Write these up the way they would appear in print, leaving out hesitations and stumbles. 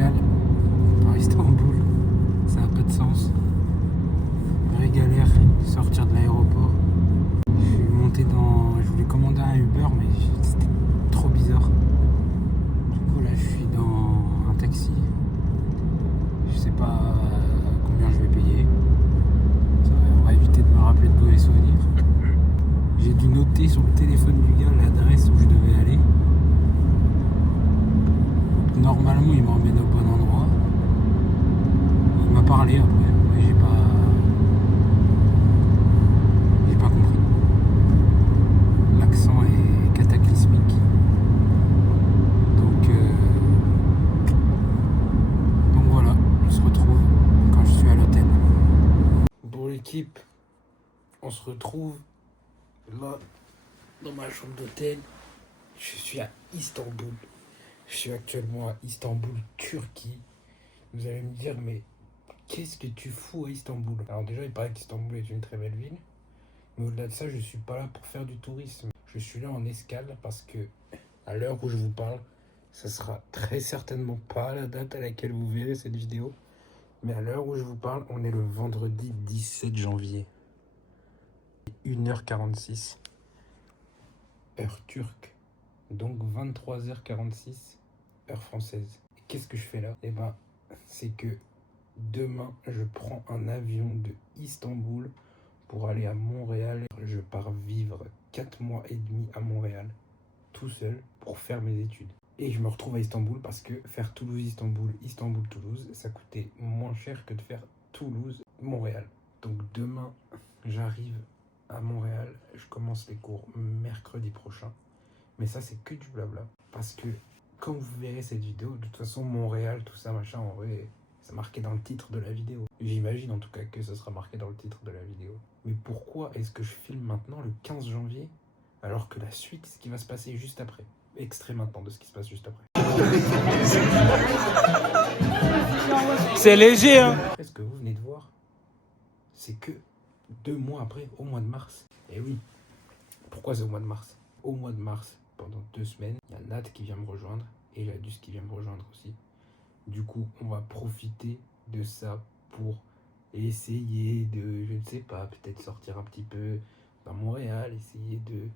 escale dans Istanbul. Ça n'a pas de sens. Vraie galère de sortir de l'aéroport. Je suis monté dans... Je voulais commander un Uber, mais c'était trop bizarre. Du coup, là, je suis dans un taxi. Je sais pas combien je vais payer. On va éviter de me rappeler de mauvais souvenirs. J'ai dû noter sur le téléphone du gars l'adresse où je devais aller. Normalement, il m'emmène au bon endroit. Il m'a parlé après, mais j'ai pas compris. L'accent est cataclysmique. Donc voilà, on se retrouve quand je suis à l'hôtel. Pour l'équipe, on se retrouve là, dans ma chambre d'hôtel. Je suis à Istanbul. Je suis actuellement à Istanbul, Turquie. Vous allez me dire, mais qu'est-ce que tu fous à Istanbul? Alors déjà, il paraît qu'Istanbul est une très belle ville. Mais au-delà de ça, je suis pas là pour faire du tourisme. Je suis là en escale parce que, à l'heure où je vous parle, ça sera très certainement pas la date à laquelle vous verrez cette vidéo. Mais à l'heure où je vous parle, on est le vendredi 17 janvier. 1h46, heure turque. Donc 23h46, heure française. Et qu'est-ce que je fais là? Eh ben, c'est que demain, je prends un avion de Istanbul pour aller à Montréal. Je pars vivre 4 mois et demi à Montréal, tout seul, pour faire mes études. Et je me retrouve à Istanbul parce que faire Toulouse-Istanbul, Istanbul-Toulouse, ça coûtait moins cher que de faire Toulouse-Montréal. Donc demain, j'arrive à Montréal. Je commence les cours mercredi prochain. Mais ça, c'est que du blabla. Parce que, quand vous verrez cette vidéo, de toute façon, Montréal, tout ça, machin, en vrai, c'est marqué dans le titre de la vidéo. J'imagine en tout cas que ça sera marqué dans le titre de la vidéo. Mais pourquoi est-ce que je filme maintenant le 15 janvier, alors que la suite, c'est ce qui va se passer juste après? Extrait maintenant de ce qui se passe juste après. C'est léger, hein? Ce que vous venez de voir, c'est que 2 mois après, au mois de mars. Et oui, pourquoi c'est au mois de mars? Au mois de mars, pendant 2 semaines, il y a Nat qui vient me rejoindre et Jadus qui vient me rejoindre aussi. Du coup, on va profiter de ça pour essayer de, je ne sais pas, peut-être sortir un petit peu dans Montréal, essayer de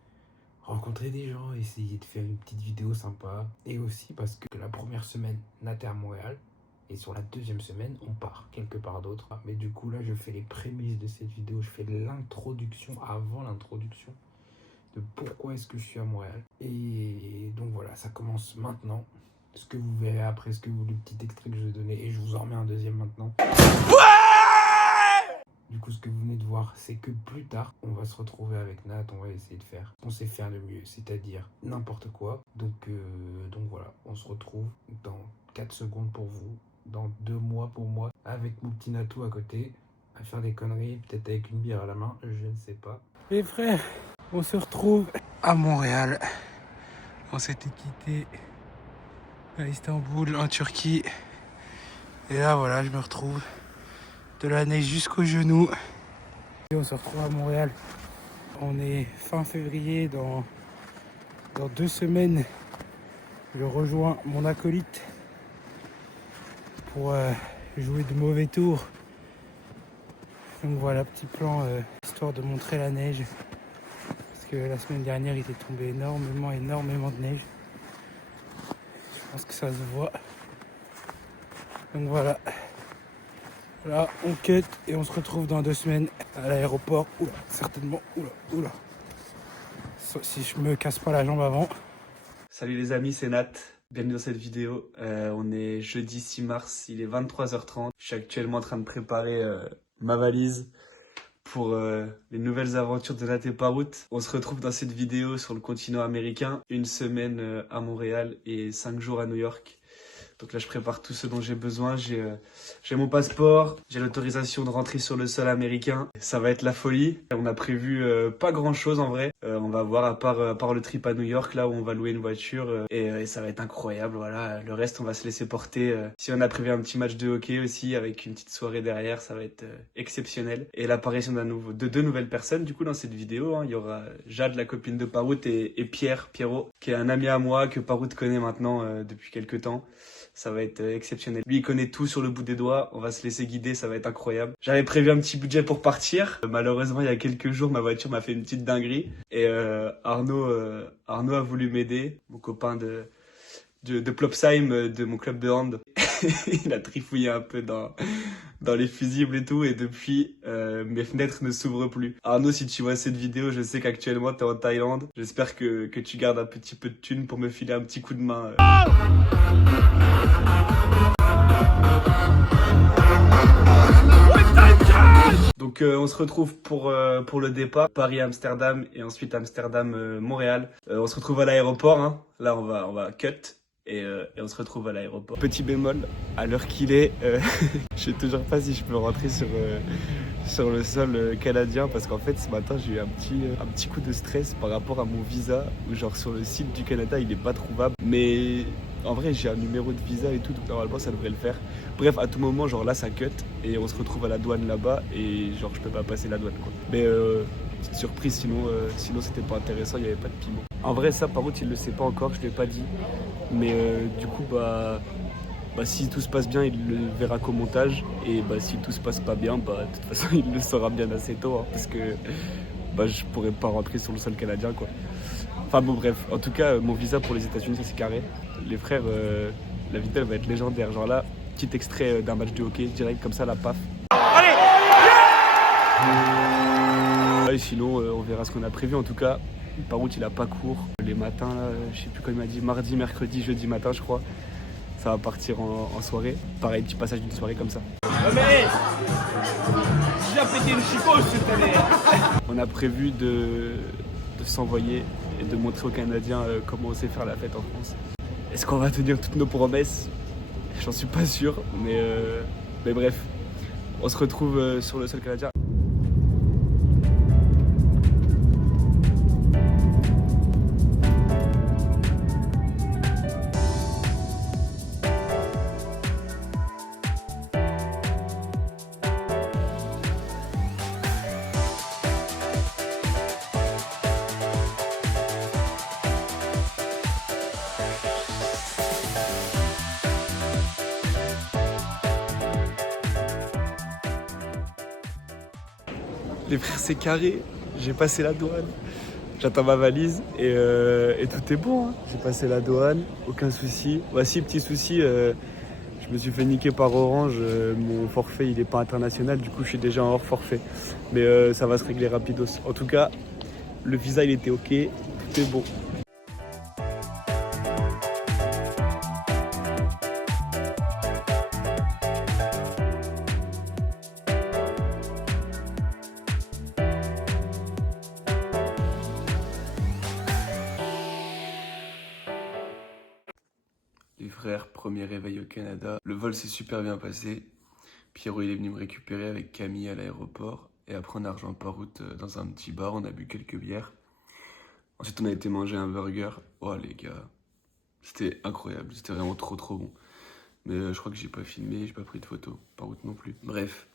rencontrer des gens, essayer de faire une petite vidéo sympa. Et aussi parce que la première semaine, Nat est à Montréal. Et sur la deuxième semaine, on part quelque part d'autre. Mais du coup, là, je fais les prémices de cette vidéo. Je fais l'introduction avant l'introduction de pourquoi est-ce que je suis à Montréal. Et donc voilà, ça commence maintenant. Ce que vous verrez après, le petit extrait que je vais donner. Et je vous en remets un deuxième maintenant. Du coup, ce que vous venez de voir, c'est que plus tard, on va se retrouver avec Nat, on va essayer de faire ce qu'on sait faire le mieux, c'est-à-dire n'importe quoi. Donc voilà, on se retrouve dans 4 secondes pour vous, dans 2 mois pour moi, avec mon petit Natou à côté, à faire des conneries, peut-être avec une bière à la main, je ne sais pas. Les frères, on se retrouve à Montréal. On s'était quitté à Istanbul, en Turquie. Et là, voilà, je me retrouve. De la neige jusqu'aux genoux. Et on se retrouve à Montréal. On est fin février, dans 2 semaines. Je rejoins mon acolyte pour jouer de mauvais tours. Donc voilà, petit plan histoire de montrer la neige. Parce que la semaine dernière, il était tombé énormément de neige. Je pense que ça se voit. Donc voilà. Là, on cut et on se retrouve dans 2 semaines à l'aéroport. Oula, certainement. Oula. Si je me casse pas la jambe avant. Salut les amis, c'est Nat. Bienvenue dans cette vidéo. On est jeudi 6 mars, il est 23h30. Je suis actuellement en train de préparer ma valise pour les nouvelles aventures de Nat et Parut. On se retrouve dans cette vidéo sur le continent américain. 1 semaine à Montréal et 5 jours à New York. Donc là, je prépare tout ce dont j'ai besoin. J'ai mon passeport, j'ai l'autorisation de rentrer sur le sol américain. Ça va être la folie. On a prévu pas grand-chose en vrai. On va voir à part le trip à New York, là où on va louer une voiture. Et ça va être incroyable, voilà. Le reste, on va se laisser porter. Si on a prévu un petit match de hockey aussi, avec une petite soirée derrière, ça va être exceptionnel. Et l'apparition de 2 nouvelles personnes, du coup, dans cette vidéo. Il y aura Jade, la copine de Parut, et Pierrot, qui est un ami à moi, que Parut connaît maintenant depuis quelques temps. Ça va être exceptionnel. Lui, il connaît tout sur le bout des doigts. On va se laisser guider, ça va être incroyable. J'avais prévu un petit budget pour partir. Malheureusement, il y a quelques jours, ma voiture m'a fait une petite dinguerie. Et Arnaud a voulu m'aider, mon copain de Plopsheim, de mon club de hand. Il a trifouillé un peu dans les fusibles et tout, et depuis, mes fenêtres ne s'ouvrent plus. Arnaud, si tu vois cette vidéo, je sais qu'actuellement t'es en Thaïlande. J'espère que tu gardes un petit peu de thunes pour me filer un petit coup de main. Donc on se retrouve pour le départ, Paris-Amsterdam et ensuite Amsterdam-Montréal. On se retrouve à l'aéroport, hein. Là on va cut. Et on se retrouve à l'aéroport. Petit bémol, à l'heure qu'il est, je sais toujours pas si je peux rentrer sur le sol canadien parce qu'en fait ce matin j'ai eu un petit coup de stress par rapport à mon visa où genre sur le site du Canada il est pas trouvable. Mais en vrai j'ai un numéro de visa et tout donc normalement ça devrait le faire. Bref, à tout moment genre là ça cut et on se retrouve à la douane là-bas et genre je peux pas passer la douane quoi. Mais petite surprise sinon c'était pas intéressant, il y avait pas de piment. En vrai ça par contre il le sait pas encore, je lui ai pas dit. Mais du coup, si tout se passe bien, il le verra qu'au montage. Et si tout se passe pas bien, de toute façon, il le saura bien assez tôt. Hein, parce que je pourrais pas rentrer sur le sol canadien, quoi. Enfin bon, bref. En tout cas, mon visa pour les États-Unis, ça c'est carré. Les frères, la vidéo elle va être légendaire. Genre là, petit extrait d'un match de hockey, direct comme ça, la paf. Allez! Et sinon, on verra ce qu'on a prévu. En tout cas, par contre, il a pas cours. Les matins, là, je sais plus quand il m'a dit, mardi, mercredi, jeudi matin, je crois. Ça va partir en soirée. Pareil, petit passage d'une soirée comme ça. Mais j'ai pété une chicose cette année. On a prévu de s'envoyer et de montrer aux Canadiens comment on sait faire la fête en France. Est-ce qu'on va tenir toutes nos promesses? J'en suis pas sûr, mais bref. On se retrouve sur le sol canadien. Les frères, c'est carré. J'ai passé la douane. J'attends ma valise et tout est bon. Hein. J'ai passé la douane, aucun souci. Voici, petit souci. Je me suis fait niquer par Orange. Mon forfait, il n'est pas international. Du coup, je suis déjà en hors forfait. Mais ça va se régler rapidos. En tout cas, le visa, il était OK. Tout est bon. Les frères, premier réveil au Canada. Le vol s'est super bien passé. Pierrot, il est venu me récupérer avec Camille à l'aéroport. Et après, on a rejoint par route dans un petit bar. On a bu quelques bières. Ensuite, on a été manger un burger. Oh, les gars, c'était incroyable. C'était vraiment trop, trop bon. Mais je crois que j'ai pas filmé, j'ai pas pris de photos. Par route non plus. Bref.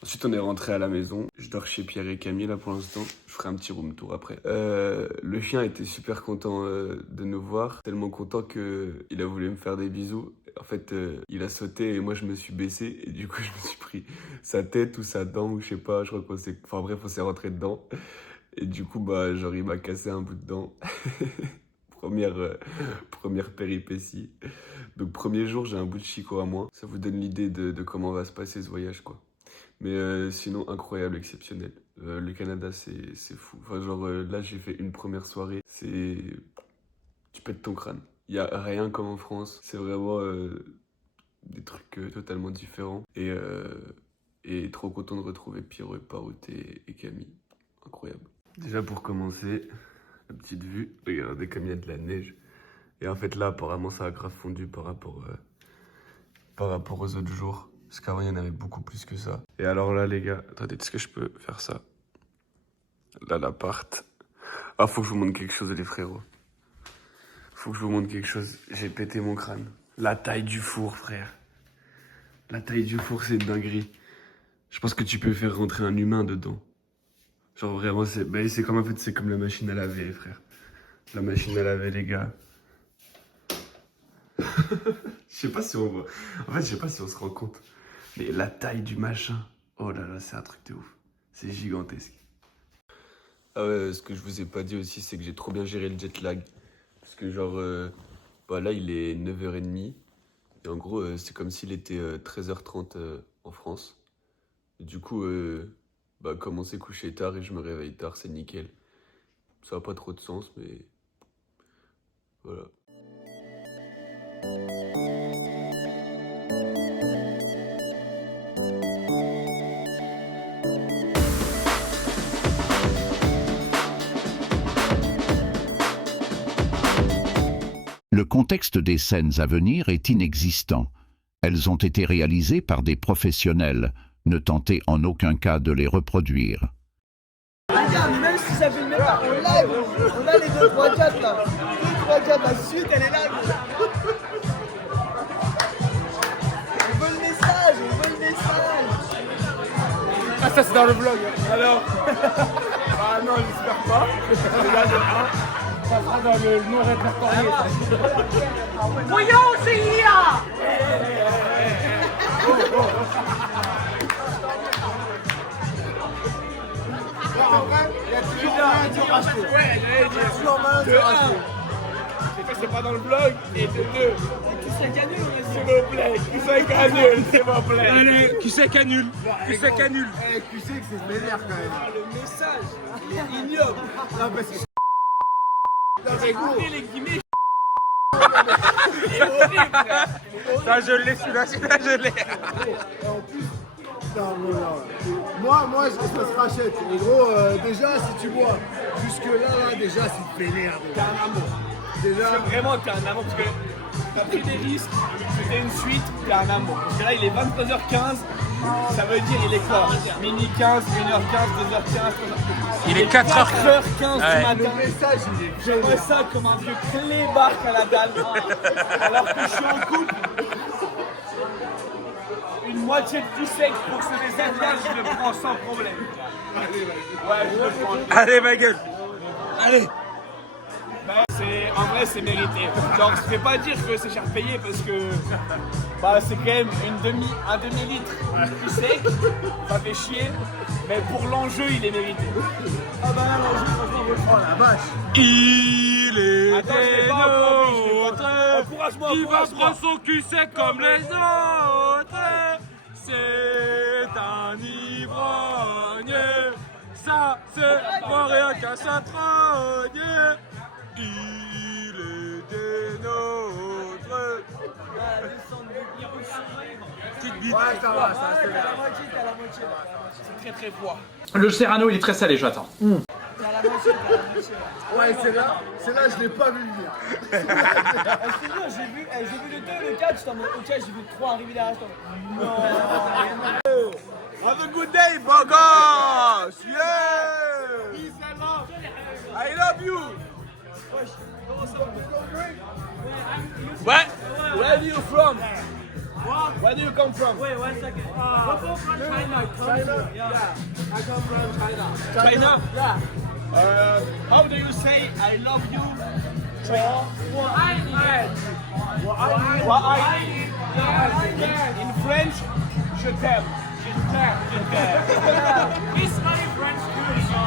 Ensuite, on est rentré à la maison. Je dors chez Pierre et Camille, là, pour l'instant. Je ferai un petit room tour après. Le chien était super content de nous voir. Tellement content qu'il a voulu me faire des bisous. En fait, il a sauté et moi, je me suis baissé. Et du coup, je me suis pris sa tête ou sa dent ou je sais pas. Je crois qu'on s'est... Enfin bref, on s'est rentré dedans. Et du coup, genre, il m'a cassé un bout de dent. Première péripétie. Donc, premier jour, j'ai un bout de chicot à moi. Ça vous donne l'idée de comment va se passer ce voyage, quoi. Mais sinon, incroyable, exceptionnel. Le Canada, c'est fou. Enfin, genre, là, j'ai fait une première soirée. Tu pètes ton crâne. Il n'y a rien comme en France. C'est vraiment des trucs totalement différents. Et trop content de retrouver Pierrot et Parrot et Camille. Incroyable. Déjà, pour commencer, la petite vue. Regardez comme il y a de la neige. Et en fait, là, apparemment, ça a grave fondu par rapport aux autres jours. Parce qu'avant, il y en avait beaucoup plus que ça. Et alors là, les gars, attendez, est-ce que je peux faire ça? Là, l'appart. Ah, faut que je vous montre quelque chose, les frérots. Faut que je vous montre quelque chose. J'ai pété mon crâne. La taille du four, frère. La taille du four, c'est une dinguerie. Je pense que tu peux faire rentrer un humain dedans. Genre vraiment, c'est comme en fait, c'est comme la machine à laver, frère. La machine à laver, les gars. Je sais pas si on voit. En fait, je sais pas si on se rend compte. Mais la taille du machin. Oh là là, c'est un truc de ouf. C'est gigantesque. Ah ouais, ce que je vous ai pas dit aussi, c'est que j'ai trop bien géré le jet lag. Parce que genre, bah là, il est 9h30. Et en gros, c'est comme s'il était 13h30 en France. Et du coup, bah, comme on s'est couché tard et je me réveille tard, c'est nickel. Ça n'a pas trop de sens, mais voilà. Le contexte des scènes à venir est inexistant. Elles ont été réalisées par des professionnels. Ne tentez en aucun cas de les reproduire. Regarde, même si ça fait le même pas, on live, on a les 2, 3, 4 là. 2, 3, 4, la suite elle est là. On veut le message, on veut le message. Ah, ça c'est dans le vlog. Alors ah non, j'espère pas. Ça sera dans le non répertorié. Voyons, c'est IA. Il y a toujours moyen de racheter. Il y a toujours moyen de racheter. C'est pas dans le vlog. Et de 2. Qui c'est qui annule, on a dit. S'il vous plaît. Qui c'est qui annule, s'il vous plaît. Allez, qui c'est qui annule. Qui c'est qui annule. Tu sais que c'est vénère quand même. Le message, il est ignoble. Non, parce que. Écoutez les guillemets. Il est horrible, frère. Ça, je l'ai, celui-là, je l'ai. Et en plus, non, moi, ça se rachète. En gros, déjà, si tu vois, jusque-là, déjà, c'est vénère. T'es un amour. Déjà, Vraiment, t'es un amour parce que t'as pris des risques, c'était une suite, t'es un amour. Parce que là, il est 23h15, ça veut dire il est quoi? Mini 15, 1h15, 2h15, Il est 4h15 du matin. le message, il est J'aimerais ça comme un vieux clébard à la dalle. Alors que je suis en couple. Une moitié de cul sec pour se déshabiller, je le prends sans problème. Ouais, je le prends. Allez, ma gueule. Allez. En vrai, c'est mérité. Genre, je vais pas dire que c'est cher payé parce que bah, c'est quand même un demi-litre qui sec, ça fait chier, mais pour l'enjeu, il est mérité. Ah bah là, l'enjeu, franchement, on le prend, la vache. Il est Attends, je l'ai pas encore vu, je l'ai pas. Encourage-moi, Il va encourage-moi. prendre son cul sec comme les autres. C'est un ivrogne. Ça, c'est pas rien qu'un chatronnier. Il est des nôtres. Petite bite. Ouais, ça va, ça c'est T'es à la moitié, t'es à la moitié. C'est très très froid. Le Serrano, il est très salé, j'attends. T'es à la moitié, t'es à la moitié. Ouais, c'est là, je l'ai pas vu venir. Je te jure, j'ai vu le 2 et le 4, j'étais en mode ok, j'ai vu le 3 arriver derrière toi. Non. Have a good day, Bogos! Yeah! Peace and love. I love you! Where are you from? Where do you come from? China. Yeah. I come from China. China? Yeah. How do you say I love you? In French, je t'aime. Je t'aime. He's studying French too, so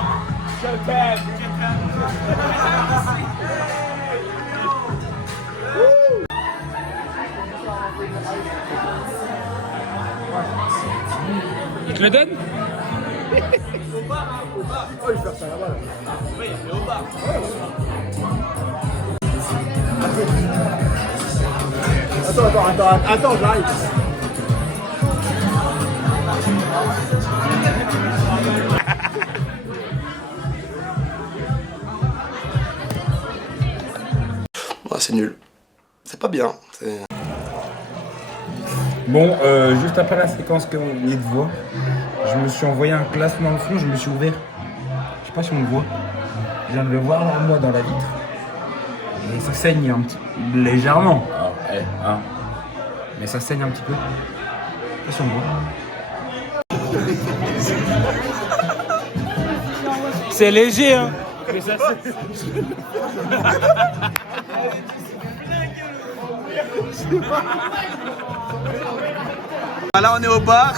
Je t'aime. Il te le donne? Oh, il fait ça là-bas. Là. Oui, mais au bar. Attends, j'arrive. Ouais, c'est nul. C'est pas bien. Bon, juste après la séquence qu'on venait de voir, je me suis envoyé un classement dans le fond, je me suis ouvert. Je sais pas si on le voit. Je viens de le voir là, moi dans la vitre. Et ça saigne un petit légèrement. Alors, hein. Mais ça saigne un petit peu. Je sais pas si on le voit. C'est léger, hein. Mais ça saigne. Là on est au bar.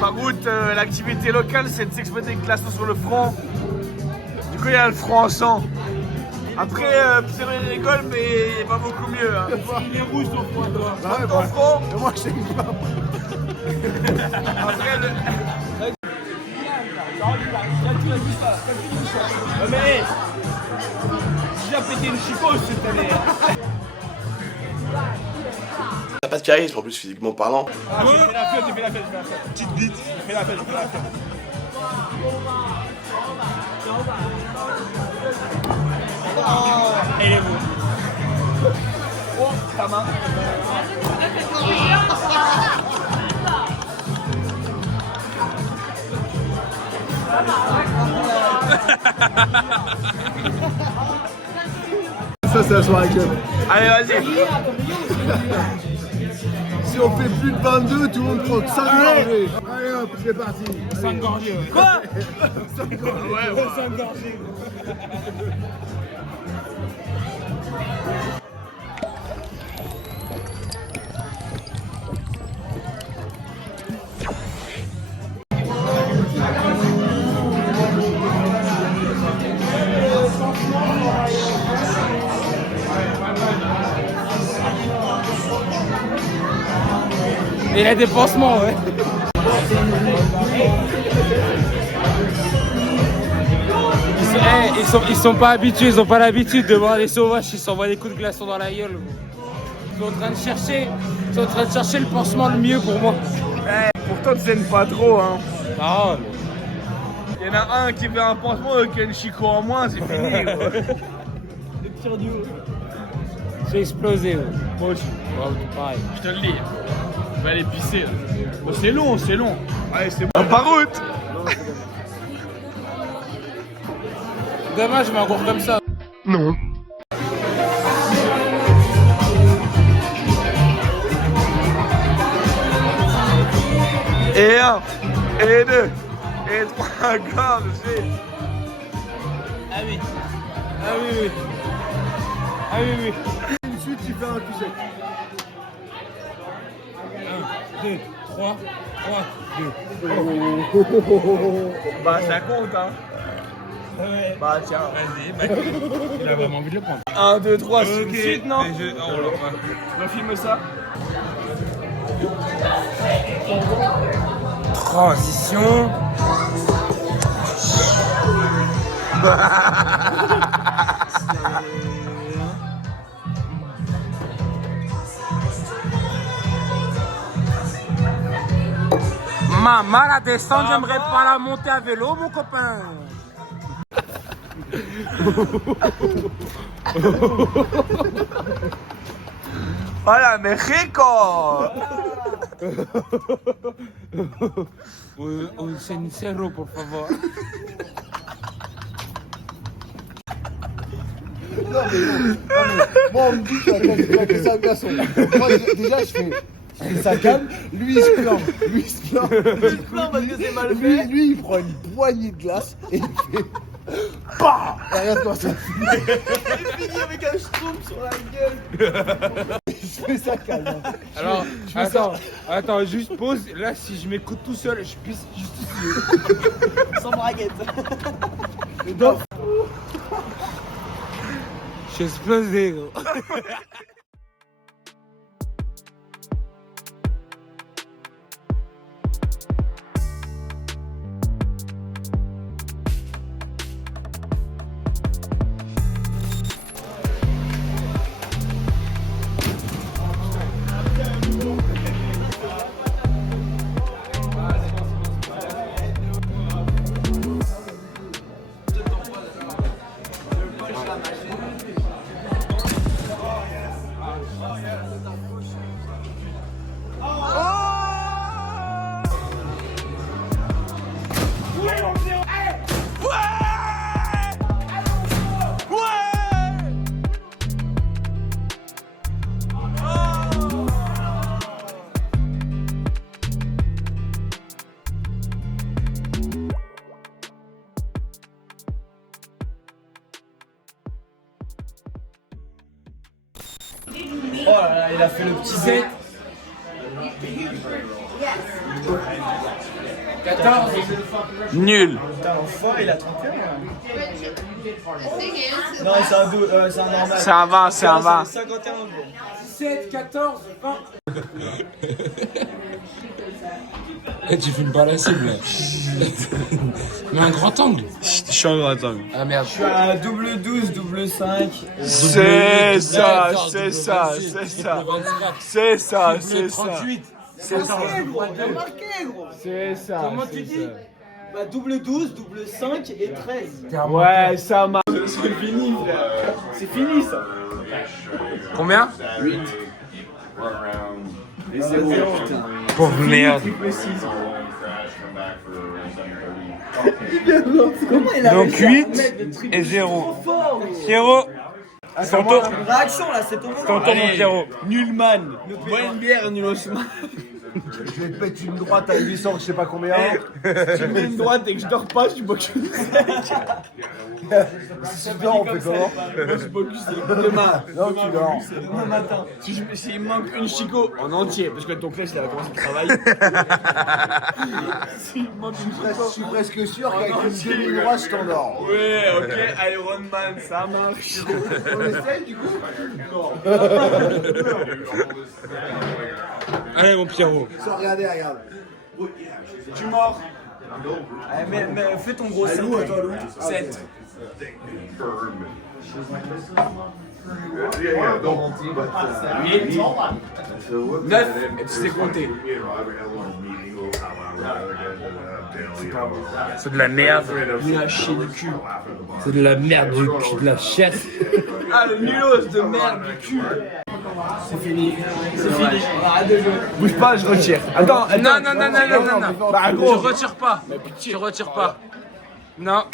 Par contre l'activité locale c'est de s'exploiter des glaçons sur le front. Du coup il y a le front en sang. Après Pierre il rigole mais il est pas beaucoup mieux. Hein. Il est rouge ton front toi. Ouais, Ton front. moi je sais pas. Après mais j'ai déjà pété une chicose cette année. T'as pas de charisme en plus physiquement parlant. Ah, j'ai fait la fête, j'ai fait la fête. Petite bite. J'ai fait la fête, j'ai fait la fête. Oh, elle est beau. Oh, ta main. Ça c'est la soirée gueule. Allez, vas-y. Si on fait plus de 22, tout le monde prend 5 gorgées. Allez hop, c'est parti. 5 gorgées. Quoi? 5 gorgées. Ouais. 5 gorgées. Et les dépensements, ouais. Ils sont pas habitués, ils ont pas l'habitude de voir les sauvages qui s'envoient des coups de glaçon dans la gueule. Ils sont en train de chercher le pansement le mieux pour moi. Pourtant tu n'aimes pas trop hein. Non. Il y en a un qui veut un pansement et qui a une chico en moins, c'est fini. Le pire du haut. J'ai explosé. Moi aussi. Pareil. Je te le dis. Je vais aller pisser là. Oh, c'est long, c'est long. Allez, c'est bon. Par route. Dommage, je m'engourde comme ça. Non. Et 1, et 2, et 3 gorgées. Ah oui. Ah oui, oui. Ah oui, oui. Ensuite, tu fais un coup sec. 1, 2, 3, 3, 2. Bah, ça compte, hein. Ouais. Bah, tiens. Vas-y, bah, il a vraiment envie de le prendre. 1, 2, 3, c'est une suite, non? On filme ça. Transition. Maman, la descente, j'aimerais pas la monter à vélo, mon copain. Hola, Mexico. Un cenicero, por favor. Non mais moi on me dit qu'il y a que ça un glaçon. Moi déjà je fais ça calme, lui il se plaint. Lui il se plaint parce que c'est mal fait. Lui il prend une poignée de glace et il fait PAH. Regarde-moi ça. Il finit avec un schtroumpf sur la gueule. Je fais ça calme. Alors, attends, juste pause. Là, si je m'écoute tout seul, je pisse juste ici. Sans braguette. Donc, je suis explosé. Oh là là, il a fait le petit 7. 14. Nul. Putain, l'enfoiré, il a 31. Non, c'est un normal. C'est un 20, c'est un 20. 51 gros. 17, 14, 20. Eh, tu filmes pas la cible. Mais un grand angle. Je suis en grand angle. Ah merde. Je suis à double 12, double 5. C'est ça, c'est ça, c'est ça. C'est ça, c'est ça. 38. C'est ça. T'as marqué, gros. C'est ça. Comment tu dis? Bah, double 12, double 5 et 13. Ouais, ça marche. C'est fini, frère. C'est fini, ça. Combien? 8. Et 0, putain. Pauvre merde. Comment il a Donc réussi à 8 mettre le truc et 0. fort, gros. Pierrot. Ton tour. Réaction là, c'est ton moment. Ton tour, mon Pierrot. Nulman. Bois une bière, nul Osman. Je vais te mettre une droite à 800, je sais pas combien. Si tu mets une droite et que je dors pas, tu bois que une Si tu dors, on fait comment? Moi, je bois que sec. Demain. Non, tu dors. Demain matin. S'il me manque une Chico en entier, parce que ton clash, il va commencer le travail. S'il me manque une Je Chico. suis presque sûr qu'avec une demi-droite, je t'endors. Ouais, ok, Iron Man, ça marche. On essaye du coup? Allez, mon Pierrot. Sans regarder, regarde. Tu mords. Mais fais ton gros 7. 7. 8. 9. Et tu sais compter. C'est de la merde. Il a chier du cul. C'est de la merde du cul de la chatte. Ah, le nulos de merde du cul. C'est fini. Arrête de jouer. Bouge pas, je retire. Attends, Non, non, non, non, non, non. Bah, Tu gros. retires pas. Tu retires pas. Non.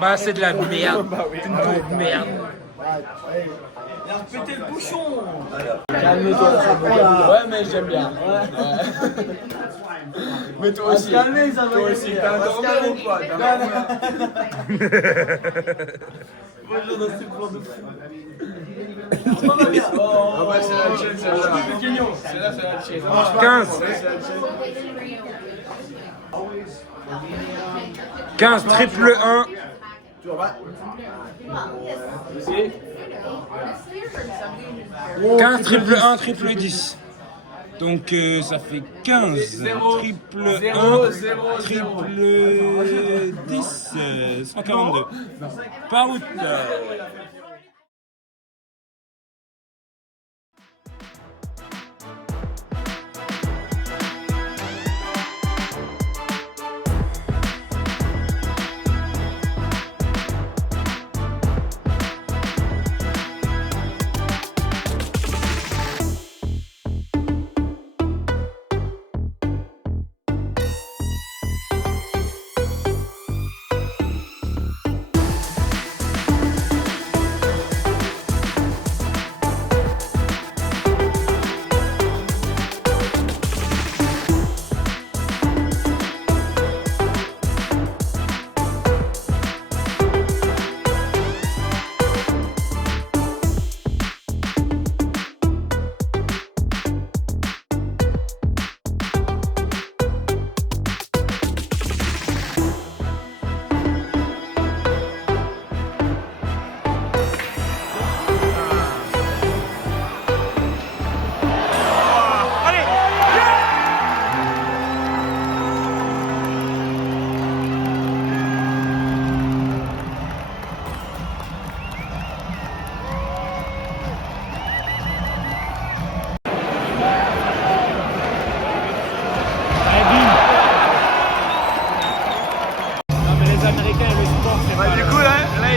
Bah, c'est de la merde. C'est une pauvre merde. Il a pété le bouchon. Calme-toi. Ouais, mais j'aime bien. Mais toi aussi. Calmez, ça va. Toi aussi, t'as un dormeur ou pas? Bonjour dans ce plan de fou. Ah ouais, c'est la tienne, celle-là. Celle-là, c'est la tienne. 15. 15, triple 1. 15, triple 1, triple 10. Donc ça fait 15, triple 1, triple 10, 142. Par route.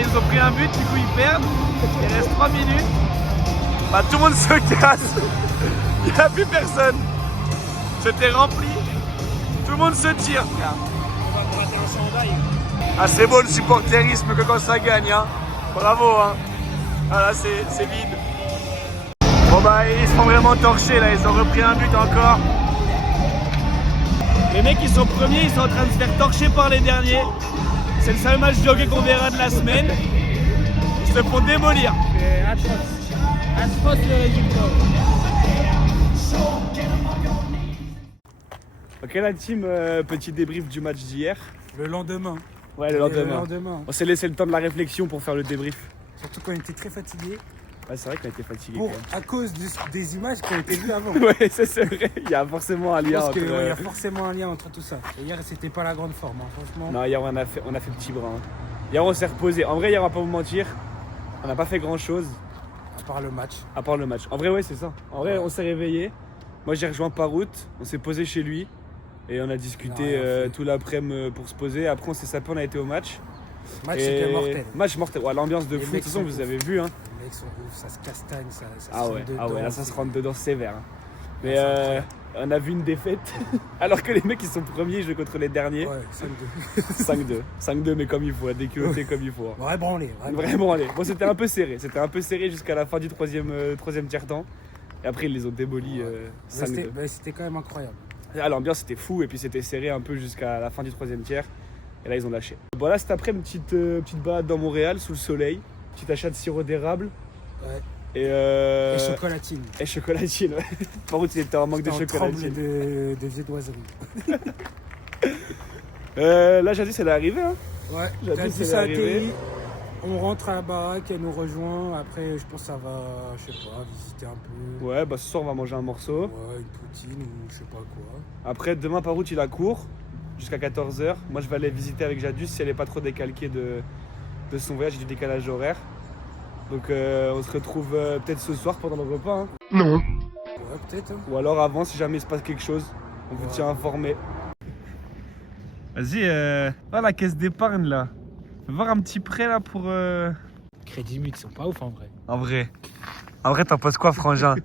ils ont pris un but, du coup ils perdent. Il reste 3 minutes. Bah, tout le monde se casse. Il n'y a plus personne. C'était rempli. Tout le monde se tire. Ah, c'est beau le supporterisme que quand ça gagne. Hein. Bravo. Hein. Ah, là, c'est vide. Bon, bah, ils sont vraiment torchés là. Ils ont repris un but encore. Les mecs, ils sont premiers. Ils sont en train de se faire torcher par les derniers. C'est le seul match de hockey qu'on verra de la semaine. Ils se font démolir. Elle se passe le résultat. Ok la team, petit débrief du match d'hier. Le lendemain. Ouais, le lendemain. On s'est laissé le temps de la réflexion pour faire le débrief. Surtout quand on était très fatigué. Ouais, c'est vrai qu'on était fatigué. À cause des images qui ont été vues avant. Ouais, c'est vrai. Il y a forcément un lien entre... Il y a forcément un lien entre tout ça. Et hier, c'était pas la grande forme, hein, franchement. Non, hier, on a fait petit bras. Hein. Hier, on s'est reposé. En vrai, hier, on va pas vous mentir, on n'a pas fait grand-chose. À part le match. À part le match. En vrai, ouais, c'est ça. En vrai, on s'est réveillé. Moi, j'ai rejoint Parout. On s'est posé chez lui. Et on a discuté tout l'après-midi pour se poser. Après, on s'est sapé, on a été au match. Match, c'était mortel. Match mortel. Ouais, l'ambiance de fou. De toute façon, vous avez vu. Hein. Les mecs sont ouf, ça se castagne, ça se rentre dedans. Ah ouais, là, ça se rentre dedans sévère. Hein. Mais on a vu une défaite. Alors que les mecs, ils sont premiers, ils jouent contre les derniers. Ouais, 5-2. 5-2, mais comme il faut, déculotté comme il faut. Vrai branlé. Vraiment allé. Bon, c'était un peu serré. C'était un peu serré jusqu'à la fin du troisième tiers-temps. Et après, ils les ont démolis 5-2. C'était quand même incroyable. Ah, l'ambiance était fou et puis c'était serré un peu jusqu'à la fin du troisième tiers. Et là, ils ont lâché. Bon, là, cet après, une petite balade dans Montréal, sous le soleil. Petit achat de sirop d'érable. Ouais. Et chocolatine. Et chocolatine, ouais. Par contre, il était en manque de chocolatine. De viennoiserie. Là, Jadis, elle est arrivée. Hein. Ouais, Jadis, elle est arrivée. On rentre à la baraque, elle nous rejoint. Après, je pense que ça va, je sais pas, visiter un peu. Ouais, bah ce soir, on va manger un morceau. Ouais, une poutine ou je sais pas quoi. Après, demain, par route, il a cours jusqu'à 14h. Moi, je vais aller visiter avec Jadus si elle n'est pas trop décalquée de son voyage et du décalage horaire. Donc, on se retrouve peut-être ce soir pendant le repas. Hein. Non. Ouais, peut-être. Hein. Ou alors avant, si jamais il se passe quelque chose, on vous tient informé. Vas-y, la caisse d'épargne là. Fais voir un petit prêt là pour. Crédit Mutuel, ils sont pas ouf en vrai. En vrai, t'en penses quoi, frangin?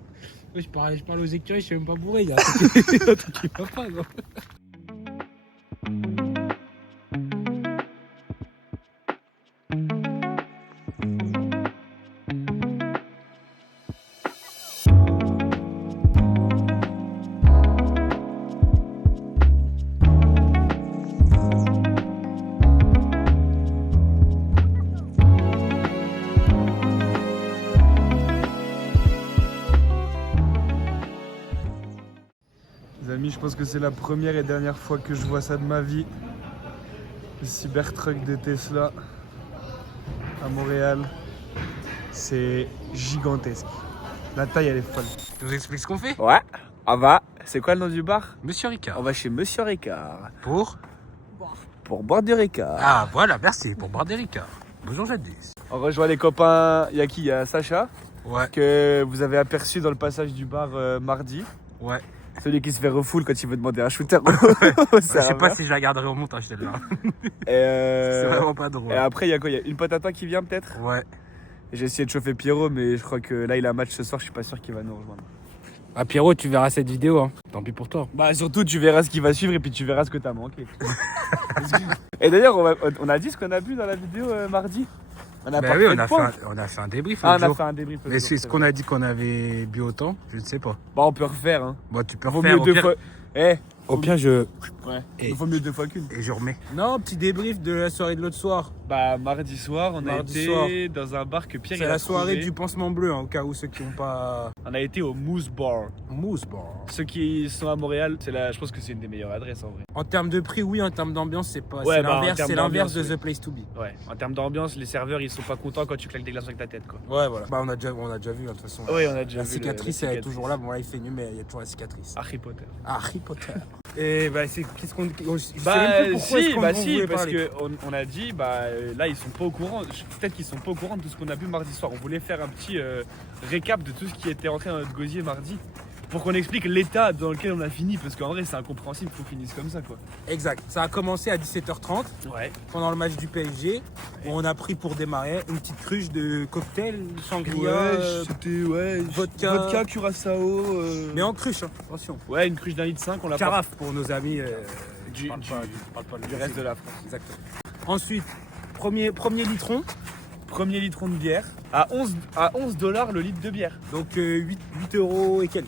Ouais, je parle aux écureuils, je suis même pas bourré, gars. Un truc qui va pas, gros. Les amis, je pense que c'est la première et dernière fois que je vois ça de ma vie. Le Cybertruck de Tesla à Montréal. C'est gigantesque. La taille, elle est folle. Tu nous expliques ce qu'on fait? Ouais, on va. C'est quoi le nom du bar? Monsieur Ricard. On va chez Monsieur Ricard. Pour boire du Ricard. Ah, voilà, merci, pour boire des Ricards. Bonjour Jadis. On rejoint les copains. Il y a qui? Il y a Sacha. Ouais. Que vous avez aperçu dans le passage du bar mardi. Ouais. Celui qui se fait refoule quand il veut demander un shooter. Je sais pas si je la garderai au montage celle-là. C'est vraiment pas drôle. Et après, il y a quoi? Il y a une pote à toi qui vient peut-être? Ouais. J'ai essayé de chauffer Pierrot, mais je crois que là, il a un match ce soir, je suis pas sûr qu'il va nous rejoindre. Ah Pierrot, tu verras cette vidéo, hein. Tant pis pour toi. Bah surtout, tu verras ce qui va suivre et puis tu verras ce que t'as manqué. Et d'ailleurs, on a dit ce qu'on a bu dans la vidéo mardi. On a fait un débrief. Ah, on a fait un débrief. Mais c'est ce qu'on a dit qu'on avait bu autant, je ne sais pas. Bah on peut refaire. Hein. Bah tu peux Vaut refaire. mieux deux fois. Au pire, je. Ouais. Il vaut mieux deux fois qu'une. Et je remets. Non, petit débrief de la soirée de l'autre soir. Bah mardi soir, on a été dans un bar que Pierre. C'est la soirée du pansement bleu, hein, au cas où ceux qui n'ont pas. On a été au Moose Bar. Moose Bar. Ceux qui sont à Montréal, je pense que c'est une des meilleures adresses en vrai. En termes de prix, oui. En termes d'ambiance, c'est pas. Ouais, c'est l'inverse de The Place to Be. Ouais. En termes d'ambiance, les serveurs, ils sont pas contents quand tu claques des glaçons avec ta tête, quoi. Ouais, voilà. Bah on a déjà vu, de toute façon. Oui, on a déjà la vu. Cicatrice, elle est toujours là. Bon là, il fait nu, mais il y a toujours la cicatrice. Harry Potter. Harry Potter. Et bah c'est qu'est-ce qu'on. Parce que on a dit là ils sont pas au courant. Peut-être qu'ils sont pas au courant de tout ce qu'on a vu mardi soir. On voulait faire un petit récap de tout ce qui était rentré dans notre gosier mardi. Pour qu'on explique l'état dans lequel on a fini, parce qu'en vrai c'est incompréhensible qu'on finisse comme ça quoi. Exact, ça a commencé à 17h30 pendant le match du PSG où on a pris pour démarrer une petite cruche de cocktail, sangria, vodka, curaçao. Mais en cruche, hein, attention. Ouais, une cruche d'1,5 litre, on l'a carafe pour nos amis du reste de la France. Exactement. Ensuite, premier litron. Premier litron de bière à 11 $ le litre de bière. Donc 8 € et quelques.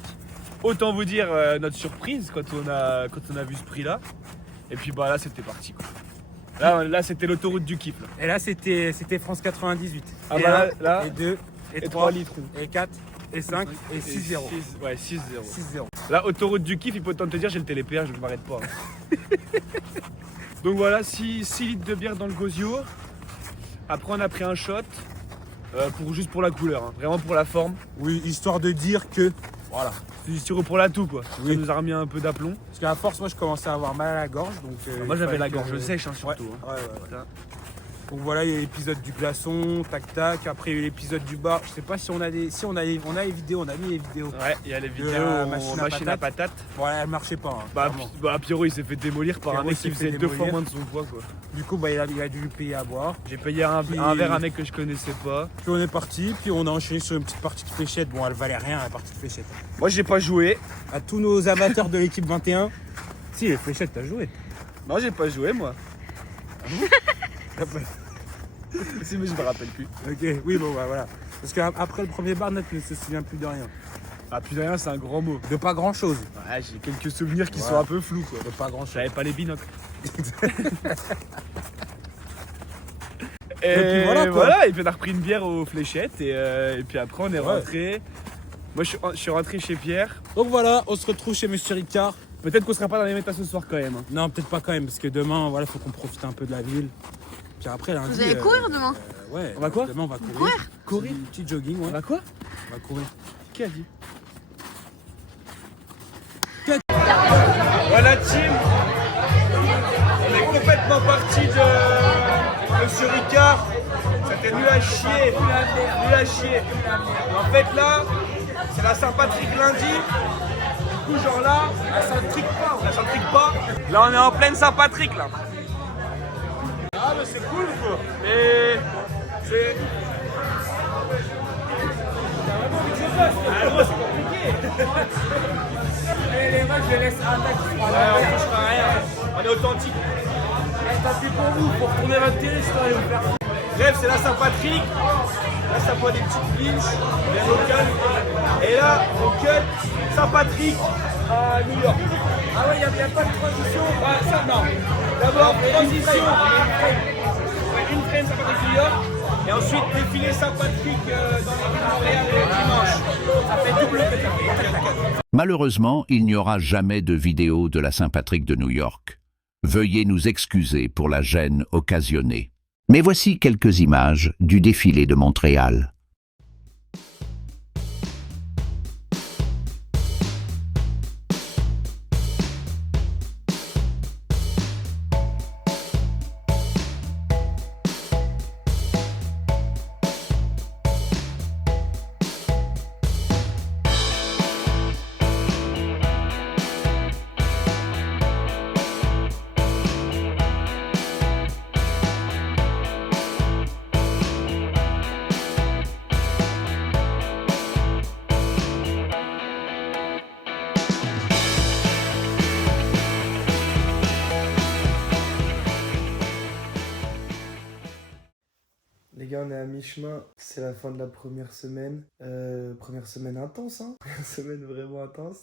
Autant vous dire notre surprise quand on a vu ce prix là. Et puis là c'était parti quoi. Là c'était l'autoroute du kiff là. Et là c'était France 98. Ah et bah là et 2 et 3 litrons. et 4 Et 5 et 6-0. Ouais, 6-0. 6-0. La autoroute du kiff, il peut autant te dire, j'ai le télépéage, donc je m'arrête pas. Donc voilà, 6 litres de bière dans le gosio. Après, on a pris un shot. Juste pour la couleur, hein. Vraiment pour la forme. Oui, histoire de dire que. Voilà. C'est du sirop pour la toux, quoi. Oui. Ça nous a remis un peu d'aplomb. Parce qu'à force, moi, je commençais à avoir mal à la gorge. Donc, Moi, j'avais la que- gorge sèche, hein, surtout. Ouais, hein. ouais. Donc voilà, il y a l'épisode du glaçon, tac tac. Après, il y a eu l'épisode du bar. Je sais pas si on a des. Si on a les vidéos, on a mis les vidéos. Ouais, il y a les vidéos la en machine à patates. Bon, elle marchait pas. Hein, clairement. Pierrot, il s'est fait démolir par un Pierrot mec s'est qui fait faisait 2 fois démolir. moins de son poids, quoi. Du coup, bah, il a dû lui payer à boire. J'ai payé un verre à un mec que je connaissais pas. Puis on est parti, puis on a enchaîné sur une petite partie de fléchette. Bon, elle valait rien la partie de fléchette. Moi, j'ai pas joué. À tous nos amateurs de l'équipe 21. Si, les fléchettes, t'as joué. Non, j'ai pas joué, moi. Si, mais je me rappelle plus. Ok, oui, bon, bah voilà. Parce qu'après le premier bar, Nat ne se souvient plus de rien. Ah, plus de rien, c'est un grand mot. De pas grand chose. Ouais, j'ai quelques souvenirs qui Ouais. sont un peu flous, quoi. De pas grand chose. J'avais pas les binocles. Et puis voilà, quoi. Et puis on a repris une bière aux fléchettes et puis après on est rentré. Moi je suis rentré chez Pierre. Donc voilà, on se retrouve chez Monsieur Ricard. Peut-être qu'on sera pas dans les méta ce soir quand même. Hein. Non, peut-être pas quand même, parce que demain, voilà, faut qu'on profite un peu de la ville. Puis après, lundi. Vous allez courir demain? Ouais. On va quoi? Demain, on va courir. Courir? Courir? Petit jogging, ouais. On va quoi? On va courir. Qui a dit? Voilà team. On est complètement parti de Monsieur Ricard. C'était nul à chier. Nul à chier. En fait là, c'est la Saint-Patrick lundi. Du coup genre là, ça ne trique pas. Ça ne trique pas. Là on est en pleine Saint-Patrick là. Ah mais c'est cool quoi. Et c'est... Ah non, c'est compliqué. Allez, les mecs, je les laisse attaquer. On touchera rien. On est authentique. Tapez pour vous, pour tourner votre télé, je aller vous faire. Bref, c'est la Saint-Patrick. Là, ça boit des petites pinches, des locales. Et là, on cut Saint-Patrick à New York. Ah ouais, il n'y a pas de transition. Ouais, ça, non. D'abord, transition. Une traîne Saint-Patrick New York. Et ensuite, défilé Saint-Patrick dans la rue de Montréal dimanche. Ça fait double peut-être. Malheureusement, il n'y aura jamais de vidéo de la Saint-Patrick de New York. Veuillez nous excuser pour la gêne occasionnée. Mais voici quelques images du défilé de Montréal. Les gars, on est à mi-chemin, c'est la fin de la première semaine. Première semaine intense, hein. Première semaine vraiment intense.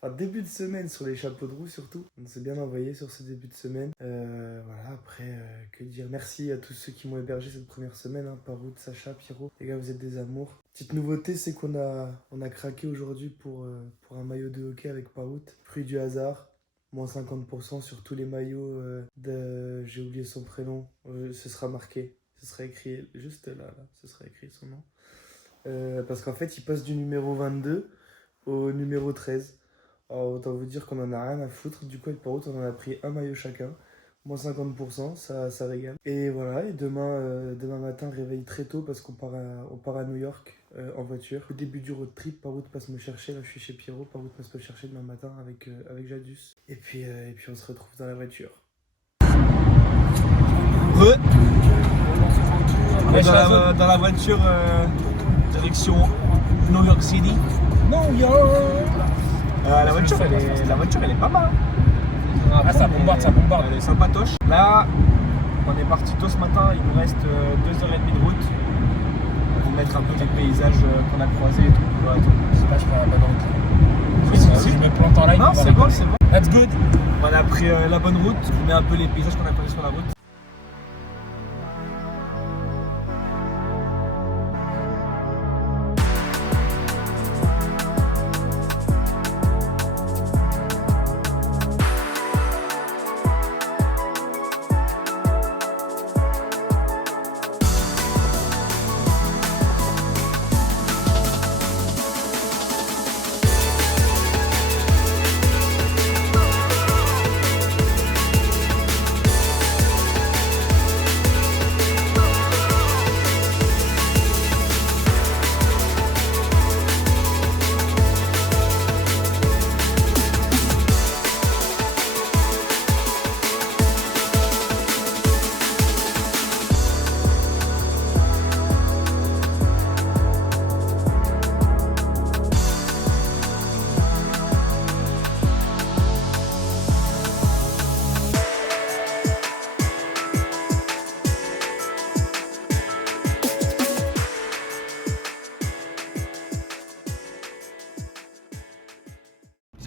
Enfin, début de semaine sur les chapeaux de roue surtout. On s'est bien envoyé sur ce début de semaine. Voilà, après, que dire. Merci à tous ceux qui m'ont hébergé cette première semaine, hein. Parout, Sacha, Pierrot. Les gars, vous êtes des amours. Petite nouveauté, c'est qu'on a craqué aujourd'hui pour un maillot de hockey avec Parout. Fruit du hasard. Moins 50% sur tous les maillots j'ai oublié son prénom. Ce sera marqué. Ce sera écrit juste là, ce sera écrit son nom. Parce qu'en fait, il passe du numéro 22 au numéro 13. Alors, autant vous dire qu'on en a rien à foutre. Du coup, avec Parout, on en a pris un maillot chacun. Moins 50%, ça régale. Et voilà, et demain matin, réveil très tôt parce qu'on part à New York en voiture. Au début du road trip, Parout passe me chercher. Là, je suis chez Pierrot. Parout passe me chercher demain matin avec Jadus. Et puis, on se retrouve dans la voiture. On est dans la voiture direction New York City. New York. La voiture elle est pas mal. Ah, ça bombarde, ça bombarde. Elle est sympatoche. Là, on est parti tôt ce matin. Il nous reste 2h30 de route. On va mettre un peu les paysages qu'on a croisés et tout. Voilà, C'est pas, je prends la bonne route. Si je me plante en live. Non, c'est bon, c'est bon. That's good. On a pris la bonne route. Je vous mets un peu les paysages qu'on a croisés sur la route.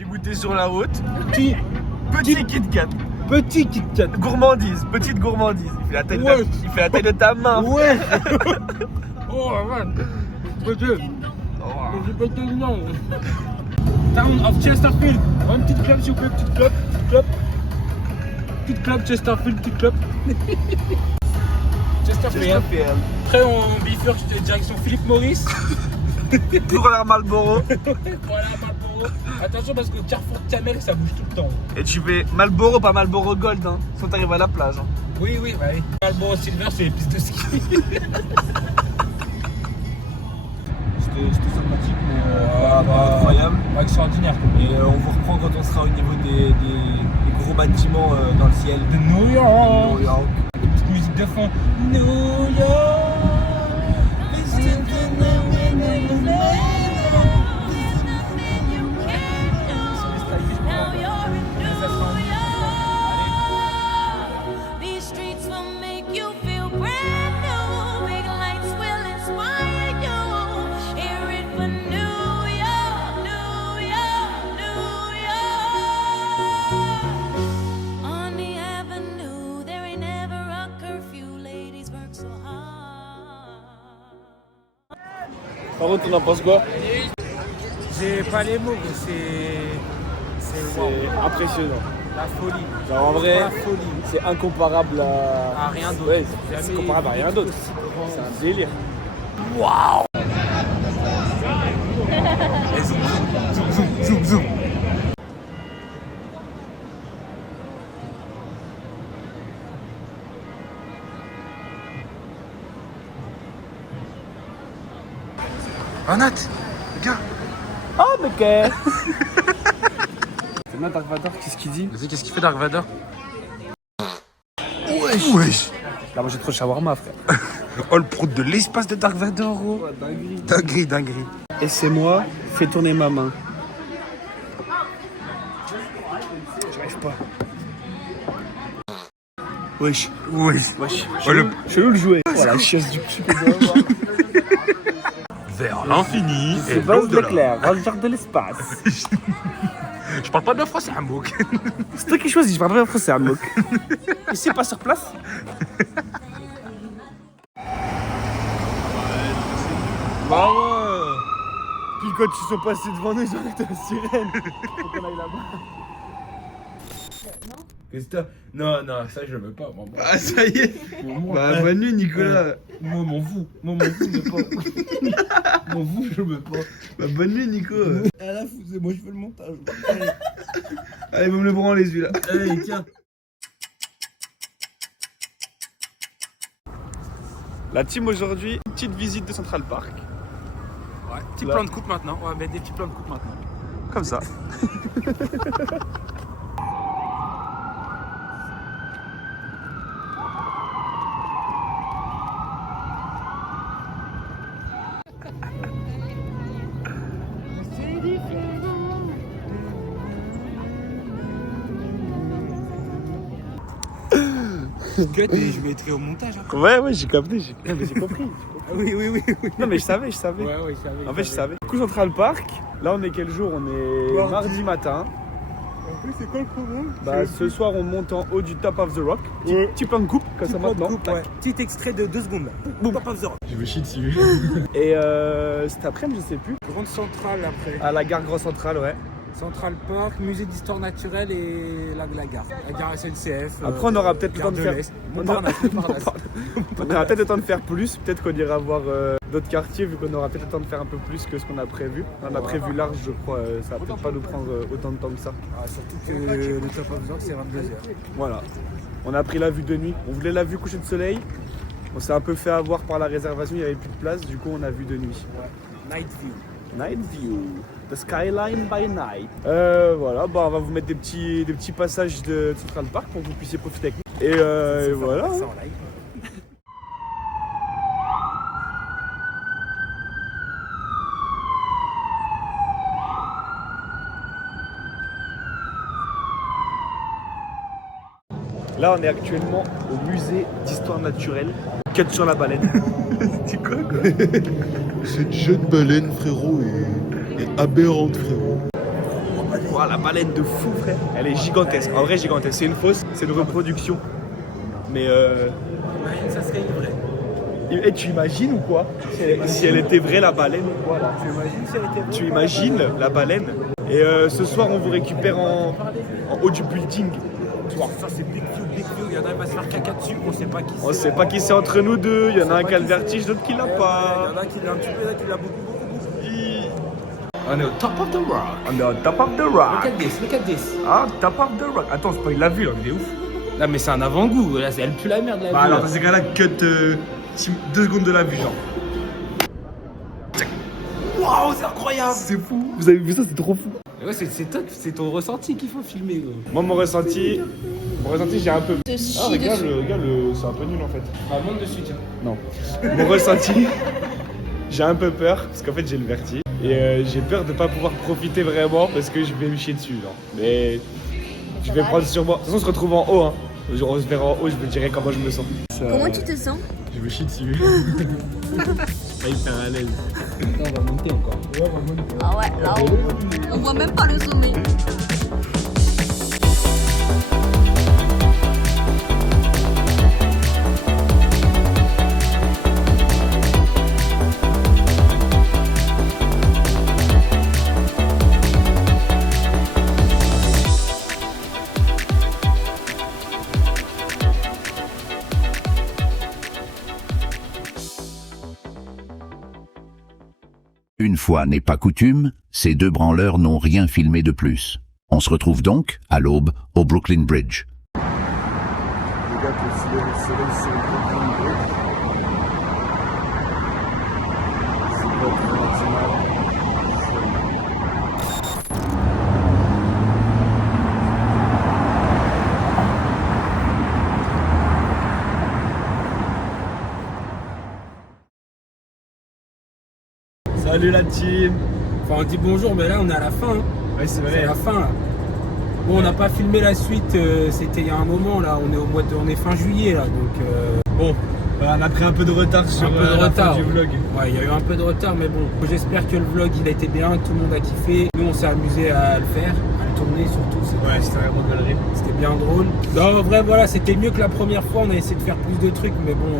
goûter sur la route. Petit Kit Kat. Petit Kit Kat. Gourmandise, petite gourmandise. Il fait la taille de ta main. Ouais. Oh, man. Town of Chesterfield. Une petite clope, s'il vous plaît, petite clope. Petite clope, Chesterfield, petite clope. Chesterfield. Après, on bifurque direction Philippe Maurice. Pour la Marlboro. Voilà, Marlboro. Attention parce que Carrefour de Camel, ça bouge tout le temps. Et tu fais Marlboro, pas Marlboro Gold, hein. Sinon t'arrives à la plage. Hein. Oui, bah oui. Marlboro Silver, c'est les pistes de ski. C'était sympathique, mais pas incroyable. Pas extraordinaire. Et on vous reprend quand on sera au niveau des gros bâtiments dans le ciel. De New York. New York. Une petite musique de fond. New York. Par contre, on en pense quoi? J'ai pas les mots, mais c'est wow. Impressionnant. La folie. Genre en vrai, La folie. c'est incomparable À rien d'autre. Ouais, Jamais c'est comparable à rien d'autre. C'est un délire. Et zoom, zoom. Oh Nat, gars. Oh, mais qu'est-ce C'est Dark Vador, qu'est-ce qu'il dit? Vas-y, qu'est-ce qu'il fait Dark Vador? Wesh. Là, moi j'ai trop de shawarma, frère. Oh, le prout de l'espace de Dark Vador, gros. Dinguerie. Et c'est moi, fais tourner ma main. J'arrive pas. Wesh. Oh, Chelou le jouet. Voilà, chiasse du cul. vers l'infini et C'est Buzz l'au-delà. l'éclair, Ranger de l'espace. Je parle pas bien français, un mot. C'est toi qui choisis, je parle pas français, un moque. Ici, pas sur place. Bah ouais. Puis quand ils sont passés devant nous, ils ont arrêté la sirène. Faut qu'on aille là-bas. Qu'est-ce que Non, ça je veux pas. Moi. Ah, ça y est. Bah, bonne nuit, Nicolas. Moi, m'en fous. Mais pas. M'en fous, je veux pas. Bah, bonne nuit, Nico. Ah là, c'est moi, je fais le montage. Allez, vous me le branlez, celui-là. Allez, tiens. La team aujourd'hui, petite visite de Central Park. Ouais, petit plan de coupe maintenant. On va mettre des petits plans de coupe maintenant. Comme ça. Je mettrai au montage. Hein. Ouais, j'ai capté. J'ai compris. Oui. Non, mais je savais. Ouais, je savais. En fait, je savais. Du coup, Central Park, là, on est quel jour? On est mardi matin. En plus, c'est quoi le problème? Bah, ce soir, on monte en haut du Top of the Rock. Petit plan de coupe, comme ça maintenant. Petit extrait de 2 secondes. Boum, Top of the Rock. Je me chie dessus. Et cet après-midi, je sais plus. Grande centrale après. À la gare Grand Centrale, ouais. Central Park, musée d'histoire naturelle et la gare. La gare SNCF. Après, on aura peut-être le temps de faire. Montparnasse. On aura peut-être le temps de faire plus. Peut-être qu'on ira voir d'autres quartiers, vu qu'on aura peut-être le temps de faire un peu plus que ce qu'on a prévu. On a prévu large, je crois. Ça va peut-être pas nous prendre autant de temps que ça. Ah, surtout que le Top of the Rock, c'est 22h. Voilà. On a pris la vue de nuit. On voulait la vue coucher de soleil. On s'est un peu fait avoir par la réservation. Il n'y avait plus de place. Du coup, on a vue de nuit. Night view. Night view. The skyline by night. Voilà, bah on va vous mettre des petits passages de Central Park pour que vous puissiez profiter avec nous. Et voilà. Ça en live. Là, on est actuellement au musée d'histoire naturelle. Cut sur la baleine. C'est quoi Cette jeune baleine, frérot, est aberrante, frérot. voir la baleine de fou, frère. Elle est gigantesque, en vrai gigantesque. C'est une fausse, c'est une reproduction. Mais Imagine, ça serait une vraie. Et tu imagines ou quoi si elle était vraie la baleine ou quoi là? Tu imagines si elle était vraie? Tu imagines la baleine? Et ce soir on vous récupère en haut du building. Ça c'est Big View. Il y en a qui va se faire caca dessus, on sait pas qui c'est. On sait pas qui c'est entre nous deux. Il y en a un qui a le vertige, l'autre qui l'a Il pas. y en a qui l'a un petit peu, il y en a qui l'a beaucoup. On est au top of the rock. On est au top of the rock. Look at this. Ah, top of the rock. Attends, c'est pas il l'a vu là, il est ouf. Là mais c'est un avant-goût, là elle pue la merde la Bah alors dans ces cas-là, cut 2 secondes de la vue genre. Waouh, c'est incroyable. C'est fou. Vous avez vu ça, c'est trop fou. Ouais, c'est top, c'est ton ressenti qu'il faut filmer. Gros. Moi mon ressenti, j'ai un peu. Ah regarde, c'est un peu nul en fait. Ah, monte dessus, tiens. Non. Mon ressenti, j'ai un peu peur parce qu'en fait j'ai le vertige et j'ai peur de pas pouvoir profiter vraiment parce que je vais me chier dessus genre. Mais je vais prendre sur moi. De toute façon on se retrouve en haut hein. On se verra en haut, je vous dirai comment je me sens. Comment tu te sens? Je me chie dessus. Pas hyper à l'aise. Là, on va monter encore. Ouais, on va monter. Ah ouais, là on voit même pas le sommet. Une fois n'est pas coutume, ces deux branleurs n'ont rien filmé de plus. On se retrouve donc, à l'aube, au Brooklyn Bridge. Les gars, que le soleil sur le Brooklyn Bridge. C'est votre matinale. Salut la team. Enfin on dit bonjour mais là on est à la fin. Hein. Ouais c'est vrai. C'est la fin là. Bon on n'a pas filmé la suite, c'était il y a un moment là, on est fin juillet là donc bon. On a pris un peu de retard sur la fin du vlog. Ouais, il y a eu un peu de retard mais bon. J'espère que le vlog il a été bien, que tout le monde a kiffé. Nous on s'est amusé à le faire, à le tourner surtout. Ouais, c'était vraiment galerie. C'était bien drôle. Non, en vrai voilà, c'était mieux que la première fois, on a essayé de faire plus de trucs mais bon,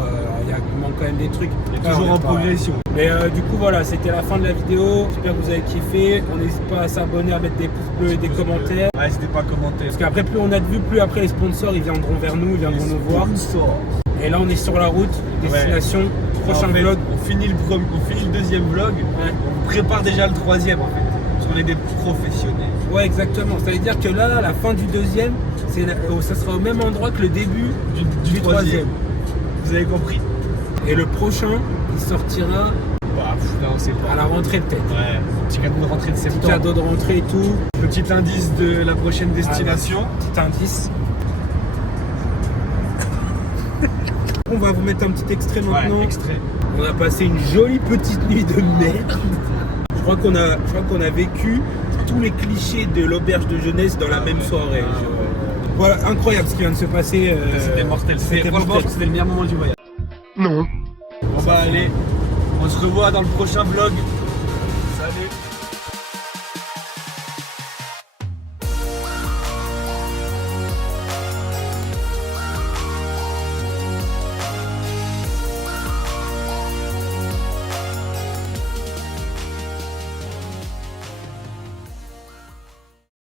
il manque quand même des trucs. Il est toujours en progression. Mais du coup voilà, c'était la fin de la vidéo. J'espère que vous avez kiffé. On n'hésite pas à s'abonner, à mettre des pouces bleus et des commentaires. Ouais, n'hésitez pas à commenter. Parce qu'après plus on a de vues, plus après les sponsors ils viendront vers nous, ils viendront nous voir. Et là on est sur la route, destination, prochain vlog. On finit le deuxième vlog, on prépare déjà le troisième en fait. Parce qu'on est des professionnels. Ouais exactement, ça veut dire que là, la fin du deuxième, ça sera au même endroit que le début du troisième. Vous avez compris? Et le prochain, il sortira là, on sait pas. À la rentrée peut-être. Ouais, petit cadeau de rentrée de septembre. Petit cadeau de rentrée et tout. Petit indice de la prochaine destination. Petit indice. On va vous mettre un petit extrait maintenant. Ouais, extrait. On a passé une jolie petite nuit de merde. Je crois qu'on a vécu tous les clichés de l'auberge de jeunesse dans la même soirée. Voilà, incroyable ce qui vient de se passer. C'était mortel. Franchement, je pense que c'était le meilleur moment du voyage. Non. Bon bah allez, on se revoit dans le prochain vlog.